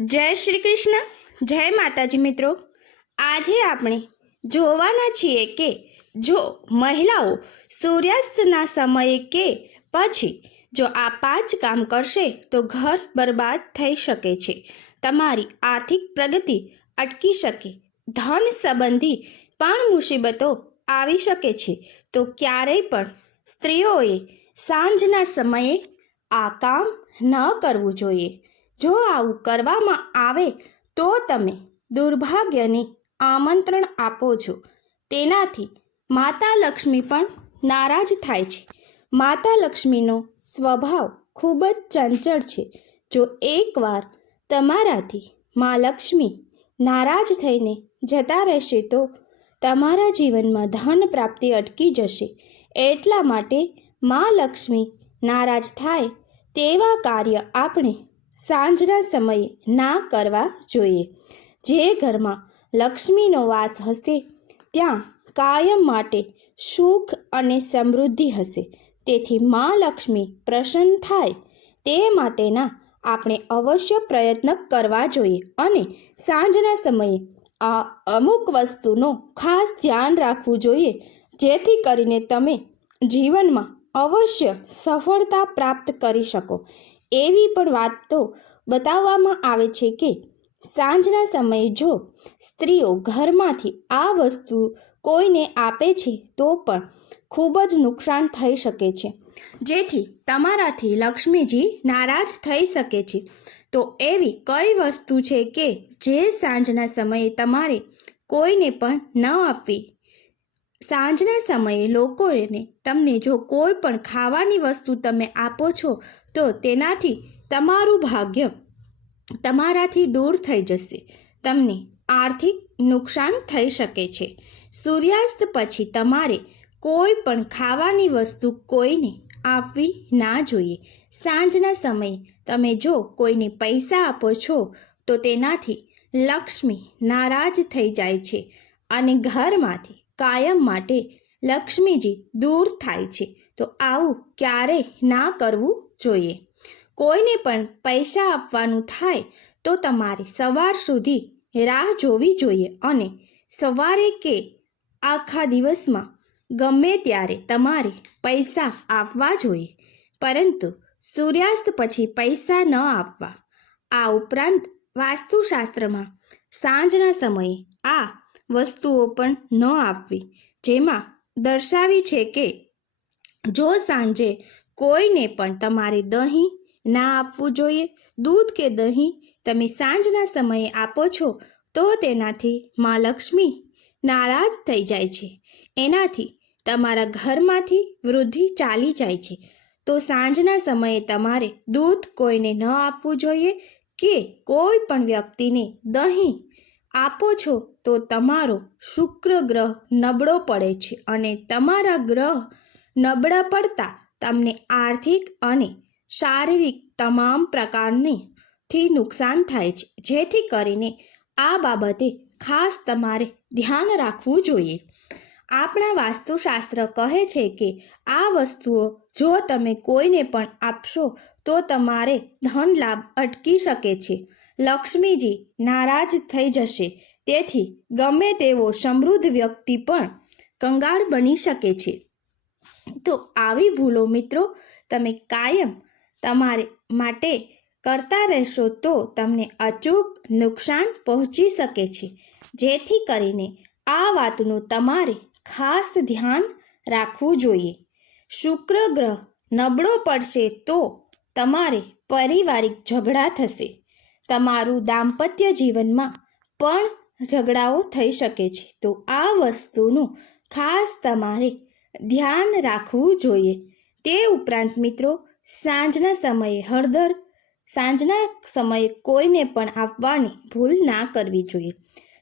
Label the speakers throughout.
Speaker 1: જય શ્રી કૃષ્ણ. જય માતાજી મિત્રો. આજે આપણે જોવાના છીએ કે જો મહિલાઓ સૂર્યાસ્તના સમયે કે પછી જો આ પાંચ કામ કરશે તો ઘર બરબાદ થઈ શકે છે. તમારી આર્થિક પ્રગતિ અટકી શકે. ધન સંબંધી પણ મુસીબતો આવી શકે છે. તો ક્યારેય પણ સ્ત્રીઓએ સાંજના સમયે આ કામ ન કરવું જોઈએ. જો આવું કરવામાં આવે તો તમે દુર્ભાગ્યને આમંત્રણ આપો છો. તેનાથી માતા લક્ષ્મી પણ નારાજ થાય છે. માતા લક્ષ્મીનો સ્વભાવ ખૂબ જ ચંચળ છે. જો એકવાર તમારાથી મા લક્ષ્મી નારાજ થઈને જતા રહેશે તો તમારા જીવનમાં ધન પ્રાપ્તિ અટકી જશે. એટલા માટે મા લક્ષ્મી નારાજ થાય તેવા કાર્ય આપણે સાંજના સમયે ના કરવા જોઈએ. જે ઘરમાં લક્ષ્મીનો વાસ હશે, ત્યાં કાયમ માટે સુખ અને સમૃદ્ધિ હશે. તેથી મા લક્ષ્મી પ્રસન્ન થાય, તે માટેના આપણે અવશ્ય પ્રયત્ન કરવા જોઈએ. અને સાંજના સમયે આ અમુક વસ્તુનો ખાસ ધ્યાન રાખવું જોઈએ, જેથી કરીને તમે જીવનમાં અવશ્ય સફળતા પ્રાપ્ત કરી શકો. એવી પણ વાત બતાવવામાં આવે છે કે સાંજના સમયે જો સ્ત્રીઓ ઘરમાંથી આ વસ્તુ કોઈને આપે છે, તો પણ ખૂબ જ નુકસાન થઈ શકે છે. જેથી તમારાથી લક્ષ્મીજી નારાજ થઈ શકે છે. તો એવી કઈ વસ્તુ છે કે જે સાંજના સમયે તમારે કોઈને પણ ન આપવી? સાંજના સમયે લોકોને તમને જો કોઈ પણ ખાવાની વસ્તુ તમે આપો છો તો તેનાથી તમારું ભાગ્ય તમારાથી દૂર થઈ જશે. તમને આર્થિક નુકસાન થઈ શકે છે. સૂર્યાસ્ત પછી તમારે કોઈ પણ ખાવાની વસ્તુ કોઈને આપવી ના જોઈએ. સાંજના સમયે તમે જો કોઈને પૈસા આપો છો, તો તેનાથી લક્ષ્મી નારાજ થઈ જાય છે અને ઘરમાંથી કાયમ માટે લક્ષ્મીજી દૂર થાય છે. તો આવું ક્યારેય ના કરવું જોઈએ. કોઈને પણ પૈસા આપવાનું થાય તો તમારે સવાર સુધી રાહ જોવી જોઈએ અને સવારે કે આખા દિવસમાં ગમે ત્યારે તમારે પૈસા આપવા જોઈએ. પરંતુ સૂર્યાસ્ત પછી પૈસા ન આપવા. આ ઉપરાંત વાસ્તુશાસ્ત્રમાં સાંજના સમયે આ વસ્તુઓ પણ ન આપવી. જેમાં દર્શાવી છે કે જો સાંજે કોઈને પણ તમારે દહીં ના આપવું જોઈએ. દૂધ કે દહીં તમે સાંજના સમયે આપો છો તો તેનાથી મા લક્ષ્મી નારાજ થઈ જાય છે. એનાથી તમારા ઘરમાંથી વૃદ્ધિ ચાલી જાય છે. તો સાંજના સમયે તમારે દૂધ કોઈને ન આપવું જોઈએ કે કોઈ પણ વ્યક્તિને દહીં આપો છો તો તમારો શુક્ર ગ્રહ નબળો પડે છે અને તમારા ગ્રહ નબળા પડતા તમને આર્થિક અને શારીરિક તમામ પ્રકારની થી નુકસાન થાય છે. જેથી કરીને આ બાબતે ખાસ તમારે ધ્યાન રાખવું જોઈએ. આપણા વાસ્તુશાસ્ત્ર કહે છે કે આ વસ્તુઓ જો તમે કોઈને પણ આપશો તો તમારે ધન લાભ અટકી શકે છે. લક્ષ્મીજી નારાજ થઈ જશે. તેથી ગમે તેવો સમૃદ્ધ વ્યક્તિ પણ કંગાળ બની શકે છે. તો આવી ભૂલો મિત્રો તમે કાયમ તમારે માટે કરતા રહેશો તો તમને અચૂક નુકસાન પહોંચી શકે છે. જેથી કરીને આ વાતનું તમારે ખાસ ધ્યાન રાખવું જોઈએ. શુક્ર ગ્રહ નબળો પડશે તો તમારે પારિવારિક ઝઘડા થશે. તમારું દાંપત્ય જીવનમાં પણ ઝઘડાઓ થઈ શકે છે. તો આ વસ્તુનું ખાસ તમારે ધ્યાન રાખવું જોઈએ. તે ઉપરાંત મિત્રો, સાંજના સમયે હળદર, સાંજના સમયે કોઈને પણ આપવાની ભૂલ ના કરવી જોઈએ.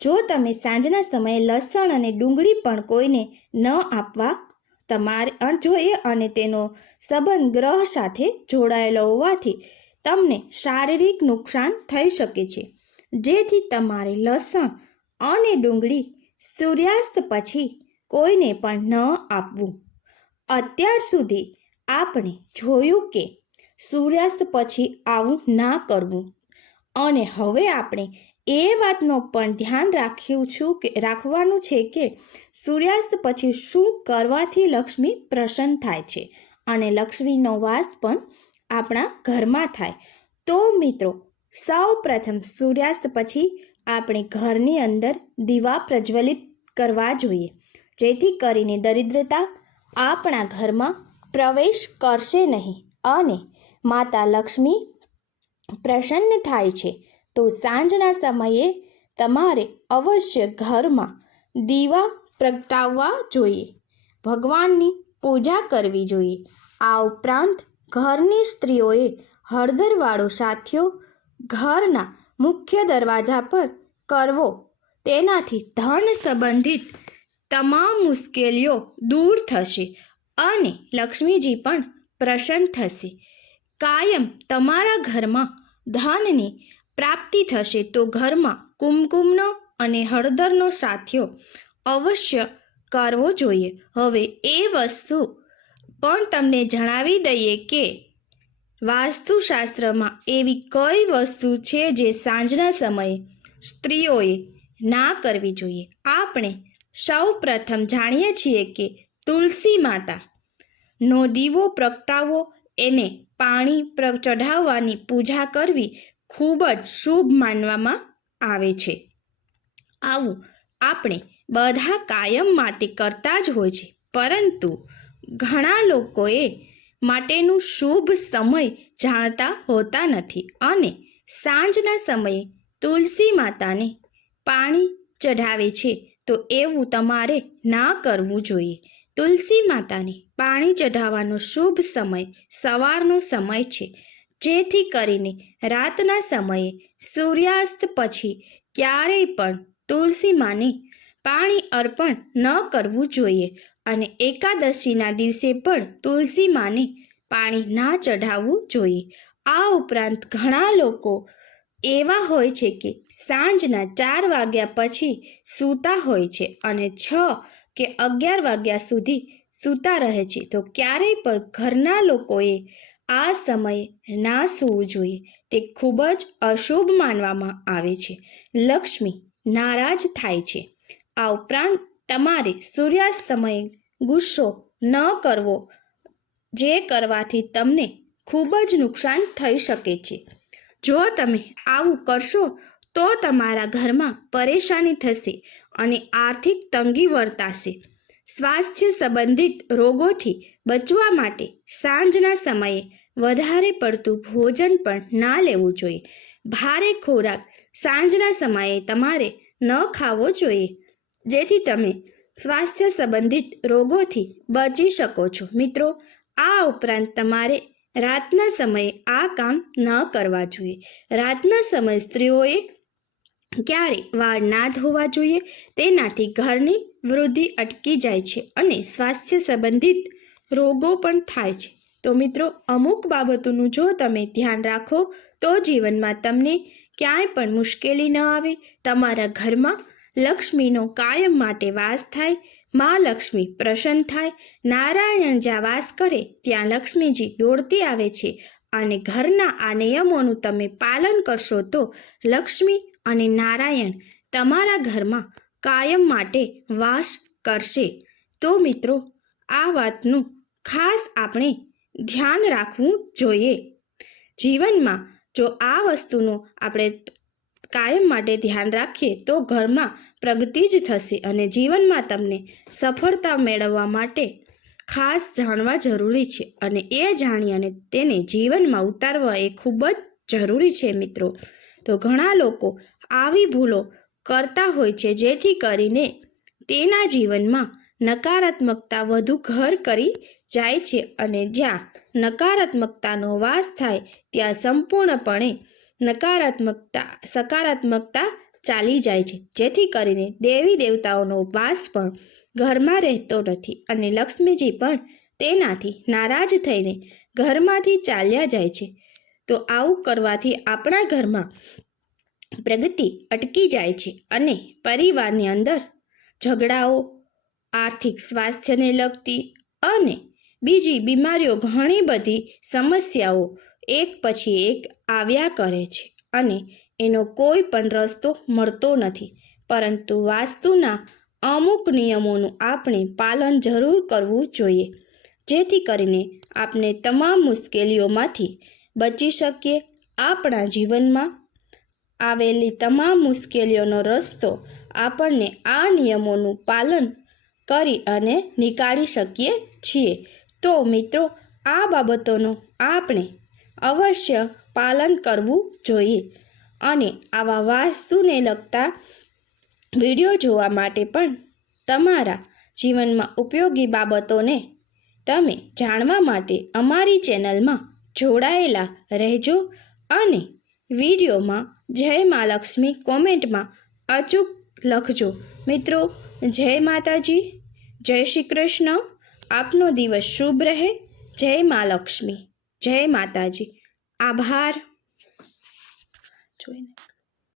Speaker 1: જો તમે સાંજના સમયે લસણ અને ડુંગળી પણ કોઈને ન આપવા તમારે જોઈએ અને તેનો સંબંધ ગ્રહ સાથે જોડાયેલો હોવાથી તમને શારીરિક નુકસાન થઈ શકે છે. જેથી તમારે લસણ અને ડુંગળી સૂર્યાસ્ત પછી કોઈને પણ ન આપવું. અત્યાર સુધી આપણે જોયું કે સૂર્યાસ્ત પછી આવું ના કરવું. અને હવે આપણે એ વાતનો પણ ધ્યાન રાખ્યું છું કે, રાખવાનું છે કે સૂર્યાસ્ત પછી શું કરવાથી લક્ષ્મી પ્રસન્ન થાય છે અને લક્ષ્મીનો વાસ પણ આપણા ઘરમાં થાય. તો મિત્રો, સૌ પ્રથમ સૂર્યાસ્ત પછી આપણે ઘરની અંદર દીવા પ્રજ્વલિત કરવા જોઈએ. જેથી કરીને દરિદ્રતા આપણા ઘરમાં પ્રવેશ કરશે નહીં અને માતા લક્ષ્મી પ્રસન્ન થાય છે. તો સાંજના સમયે તમારે અવશ્ય ઘરમાં દીવા પ્રગટાવવા જોઈએ. ભગવાનની પૂજા કરવી જોઈએ. આ ઉપરાંત ઘરની સ્ત્રીઓએ હળદરવાળો સાથિયો ઘરના મુખ્ય દરવાજા પર કરવો. તેનાથી ધન સંબંધિત તમામ મુશ્કેલીઓ દૂર થશે અને લક્ષ્મીજી પણ પ્રસન્ન થશે. કાયમ તમારા ઘરમાં ધનની પ્રાપ્તિ થશે તો ઘરમાં કુમકુમનો અને હળદરનો સાથિયો અવશ્ય કરવો જોઈએ. હવે એ વસ્તુ પણ તમને જણાવી દઈએ કે વાસ્તુશાસ્ત્રમાં એવી કઈ વસ્તુ છે જે સાંજના સમયે સ્ત્રીઓએ ના કરવી જોઈએ? આપણે સૌ પ્રથમ જાણીએ છીએ કે તુલસી માતા નો દીવો પ્રગટાવવો એને પાણી પ્ર ચઢાવવાની પૂજા કરવી ખૂબ જ શુભ માનવામાં આવે છે. આવું આપણે બધા કાયમ માટે કરતા જ હોય છે, પરંતુ ઘણા લોકોએ માટેનું શુભ સમય જાણતા હોતા નથી અને સાંજના સમયે તુલસી માતાને પાણી ચઢાવે છે તો એવું તમારે ના કરવું જોઈએ. તુલસી માતાને પાણી ચઢાવવાનો શુભ સમય સવારનો સમય છે. જેથી કરીને રાતના સમયે સૂર્યાસ્ત પછી ક્યારેય પણ તુલસી માને પાણી અર્પણ ન કરવું જોઈએ અને એકાદશીના દિવસે પણ તુલસી માને પાણી ના ચઢાવવું જોઈએ. આ ઉપરાંત ઘણા લોકો એવા હોય છે કે સાંજના ચાર વાગ્યા પછી સૂતા હોય છે અને છ કે અગિયાર વાગ્યા સુધી સૂતા રહે છે. તો ક્યારેય પણ ઘરના લોકોએ આ સમયે ના સૂવું જોઈએ. તે ખૂબ જ અશુભ માનવામાં આવે છે. લક્ષ્મી નારાજ થાય છે. આ ઉપરાંત તમારે સૂર્યાસ્ત સમયે ગુસ્સો ન કરવો જે કરવાથી તમને ખૂબ જ નુકસાન થઈ શકે છે. જો તમે આવું કરશો, તો તમારા ઘરમાં પરેશાની થશે અને આર્થિક તંગી વર્તાશે. સ્વાસ્થ્ય સંબંધિત રોગોથી બચવા માટે સાંજના સમયે વધારે પડતું ભોજન પણ ના લેવું જોઈએ. ભારે ખોરાક સાંજના સમયે તમારે ન ખાવો જોઈએ, જેથી તમે સ્વાસ્થ્ય સંબંધિત રોગોથી બચી શકો છો. મિત્રો, આ ઉપરાંત તમારે રાતના સમયે આ કામ ન કરવા જોઈએ. રાતના સમયે સ્ત્રીઓએ ક્યારે વાળ ના ધોવા જોઈએ? તેનાથી ઘરની વૃદ્ધિ અટકી જાય છે અને સ્વાસ્થ્ય સંબંધિત રોગો પણ થાય છે. તો મિત્રો, અમુક બાબતોનું જો તમે ધ્યાન રાખો, તો જીવનમાં તમને ક્યાંય પણ મુશ્કેલી ન આવે. તમારા ઘરમાં લક્ષ્મીનો કાયમ માટે વાસ થાય. મા લક્ષ્મી પ્રસન્ન થાય, નારાયણ જ્યાં વાસ કરે ત્યાં લક્ષ્મીજી દોડતી આવે છે અને ઘરના આ નિયમોનું તમે પાલન કરશો તો લક્ષ્મી અને નારાયણ તમારા ઘરમાં કાયમ માટે વાસ કરશે. તો મિત્રો, આ વાતનું ખાસ આપણે ધ્યાન રાખવું જોઈએ. જીવનમાં જો આ વસ્તુનું આપણે કાયમ માટે ધ્યાન રાખીએ તો ઘરમાં પ્રગતિ જ થશે અને જીવનમાં તમને સફળતા મેળવવા માટે ખાસ જાણવા જરૂરી છે. અને એ જાણી અને તેને જીવનમાં ઉતારવા એ ખૂબ જ જરૂરી છે મિત્રો. તો ઘણા લોકો આવી ભૂલો કરતા હોય છે જેથી કરીને તેના જીવનમાં નકારાત્મકતા વધુ ઘર કરી જાય છે અને જ્યાં નકારાત્મકતાનો વાસ થાય ત્યાં સંપૂર્ણપણે નકારાત્મકતા, સકારાત્મકતા ચાલી જાય છે. જેથી કરીને દેવી દેવતાઓનો ઉપવાસ પણ ઘરમાં રહેતો નથી અને લક્ષ્મીજી પણ તેનાથી નારાજ થઈને ઘરમાંથી ચાલ્યા જાય છે. તો આવું કરવાથી આપણા ઘરમાં પ્રગતિ અટકી જાય છે અને પરિવારની અંદર ઝઘડાઓ, આર્થિક સ્વાસ્થ્યને લગતી અને બીજી બીમારીઓ ઘણી બધી સમસ્યાઓ એક પછી એક આવ્યા કરે છે અને એનો કોઈ પણ રસ્તો મળતો નથી. પરંતુ વાસ્તુના અમુક નિયમોનું આપણે પાલન જરૂર કરવું જોઈએ. જેથી કરીને આપણે તમામ મુશ્કેલીઓમાંથી બચી શકીએ. આપણા જીવનમાં આવેલી તમામ મુશ્કેલીઓનો રસ્તો આપણને આ નિયમોનું પાલન કરી અને નીકાળી શકીએ છીએ. તો મિત્રો, આ બાબતોનો આપણે અવશ્ય પાલન કરવું જોઈએ. અને આવા વાસ્તુને લગતા વીડિયો જોવા માટે પણ તમારા જીવનમાં ઉપયોગી બાબતોને તમે જાણવા માટે અમારી ચેનલમાં જોડાયેલા રહેજો અને વિડીયોમાં જય મા લક્ષ્મી કોમેન્ટમાં અચૂક લખજો. મિત્રો, જય માતાજી, જય શ્રી કૃષ્ણ. આપનો દિવસ શુભ રહે. જય મા લક્ષ્મી. જય માતાજી. આભાર. જોઈને.